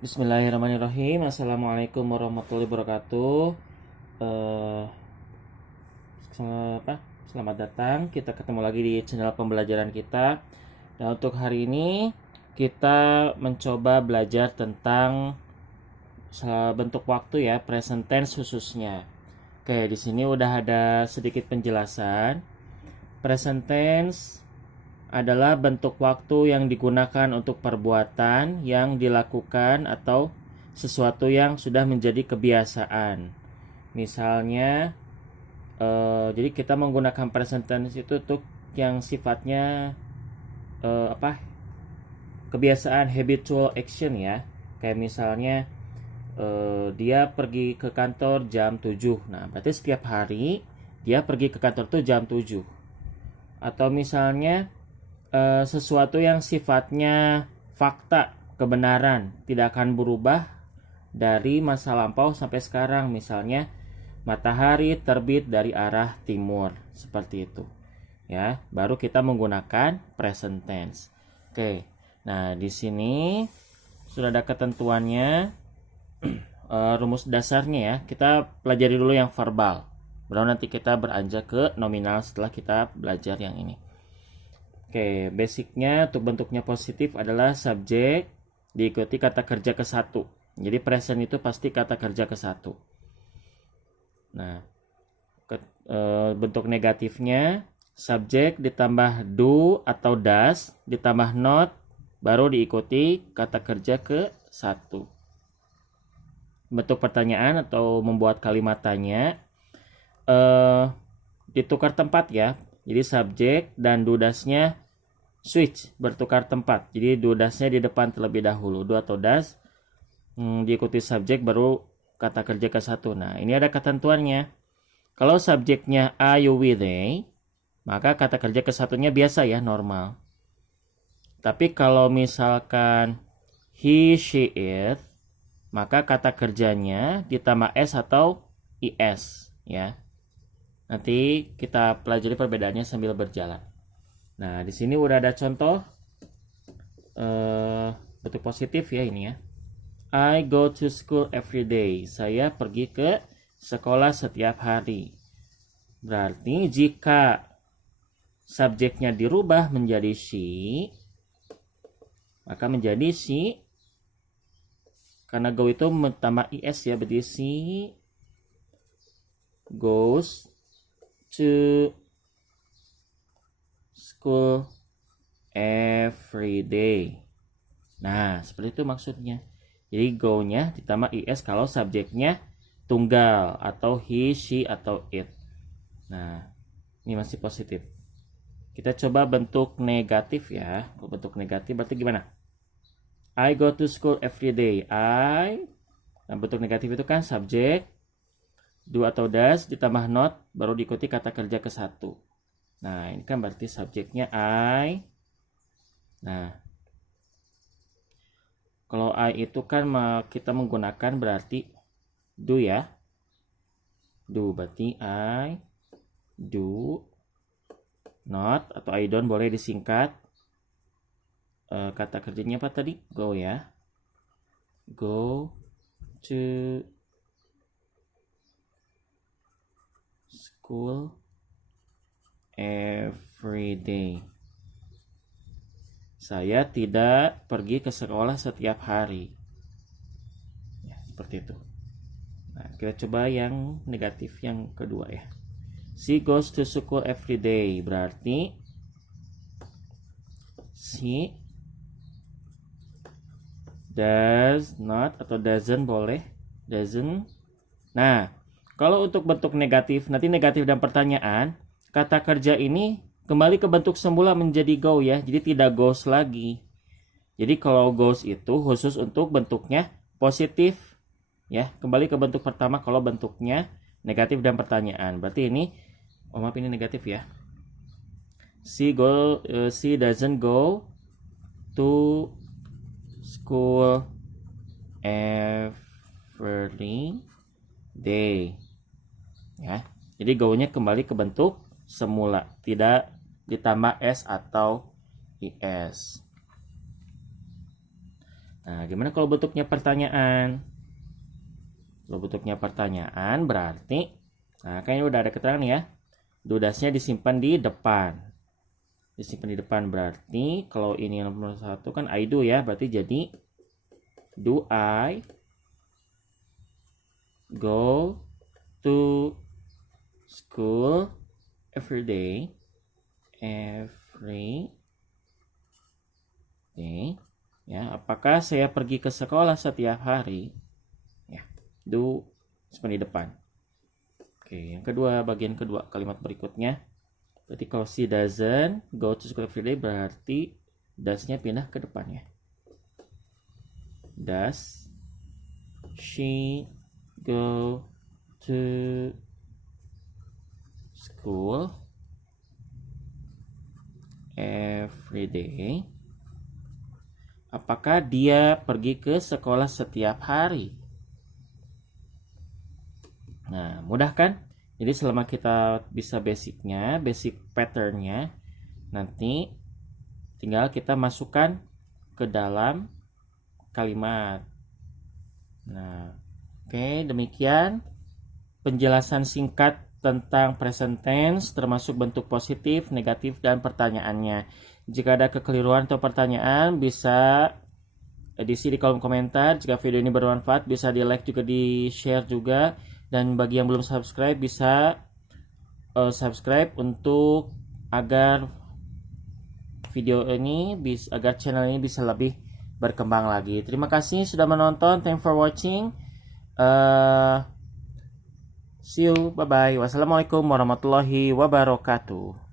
Bismillahirrahmanirrahim. Assalamualaikum warahmatullahi wabarakatuh. Eh, Selamat datang. Kita ketemu lagi di channel pembelajaran kita. Dan untuk hari ini kita mencoba belajar tentang bentuk waktu ya, present tense khususnya. Oke, di sini udah ada sedikit penjelasan. Present tense adalah bentuk waktu yang digunakan untuk perbuatan yang dilakukan atau sesuatu yang sudah menjadi kebiasaan. Misalnya, jadi kita menggunakan present tense itu untuk yang sifatnya kebiasaan, habitual action ya. Kayak misalnya dia pergi ke kantor jam 7. Nah, berarti setiap hari dia pergi ke kantor tuh jam 7. Atau misalnya sesuatu yang sifatnya fakta, kebenaran, tidak akan berubah dari masa lampau sampai sekarang. Misalnya matahari terbit dari arah timur, seperti itu ya, baru kita menggunakan present tense. Oke, nah di sini sudah ada ketentuannya. Rumus dasarnya ya, kita pelajari dulu yang verbal, baru nanti kita beranjak ke nominal setelah kita belajar yang ini. Oke, basicnya untuk bentuknya positif adalah subjek diikuti kata kerja ke satu. Jadi present itu pasti kata kerja ke satu. Nah, bentuk negatifnya subjek ditambah do atau does ditambah not baru diikuti kata kerja ke satu. Bentuk pertanyaan atau membuat kalimat tanya ditukar tempat ya. Jadi subjek dan dudasnya switch, bertukar tempat. Jadi dudasnya di depan terlebih dahulu, do atau das diikuti subjek baru kata kerja ke satu. Nah, ini ada ketentuannya. Kalau subjeknya are, you, we, they, maka kata kerja ke satunya biasa ya, normal. Tapi kalau misalkan he, she, it, maka kata kerjanya ditambah s atau is ya. Nanti kita pelajari perbedaannya sambil berjalan. Nah, di sini udah ada contoh bentuk positif ya ini ya. I go to school every day. Saya pergi ke sekolah setiap hari. Berarti jika subjeknya dirubah menjadi she, maka menjadi she. Karena go itu tambah is ya, berarti she goes to school every day. Nah, seperti itu maksudnya. Jadi go-nya ditambah is kalau subjeknya tunggal atau he, she, atau it. Nah, ini masih positif. Kita coba bentuk negatif ya. Bentuk negatif berarti gimana? I go to school every day. Nah, bentuk negatif itu kan subjek, do atau does ditambah not baru diikuti kata kerja ke satu. Nah, ini kan berarti subjeknya I. Nah, kalau I itu kan kita menggunakan berarti do ya. Do berarti I do. Not atau I don't boleh disingkat. Kata kerjanya apa tadi? Go ya. Go to school every day. Saya tidak pergi ke sekolah setiap hari. Ya, seperti itu. Nah, kita coba yang negatif yang kedua ya. She goes to school every day. Berarti she does not atau doesn't boleh. Doesn't. Nah, kalau untuk bentuk negatif, nanti negatif dan pertanyaan, kata kerja ini kembali ke bentuk semula menjadi go ya. Jadi tidak goes lagi. Jadi kalau goes itu khusus untuk bentuknya positif ya. Kembali ke bentuk pertama kalau bentuknya negatif dan pertanyaan. Berarti ini, maaf ini negatif ya. She doesn't go to school every day. Ya. Jadi go-nya kembali ke bentuk semula, tidak ditambah s atau is. Nah, gimana kalau bentuknya pertanyaan? Kalau bentuknya pertanyaan berarti, nah kayaknya udah ada keterangan ya. Do does-nya disimpan di depan. Disimpan di depan berarti kalau ini yang nomor 1 kan I do ya, berarti jadi do I go to school every day? Every day. Ya, apakah saya pergi ke sekolah setiap hari? Ya, do simpan di depan. Oke, yang kedua, bagian kedua kalimat berikutnya. Berarti kalau she doesn't go to school every day berarti does-nya pindah ke depannya. Does she go to school every day? Apakah dia pergi ke sekolah setiap hari? Nah, mudah kan? Jadi selama kita bisa basicnya, basic patternnya, nanti tinggal kita masukkan ke dalam kalimat. Nah, oke, demikian penjelasan singkat tentang present tense termasuk bentuk positif, negatif, dan pertanyaannya. Jika ada kekeliruan atau pertanyaan bisa edisi di kolom komentar. Jika video ini bermanfaat bisa di like juga, di share juga. Dan bagi yang belum subscribe bisa subscribe untuk agar video ini agar channel ini bisa lebih berkembang lagi. Terima kasih sudah menonton. Thanks for watching. See you. Bye bye. Wassalamualaikum warahmatullahi wabarakatuh.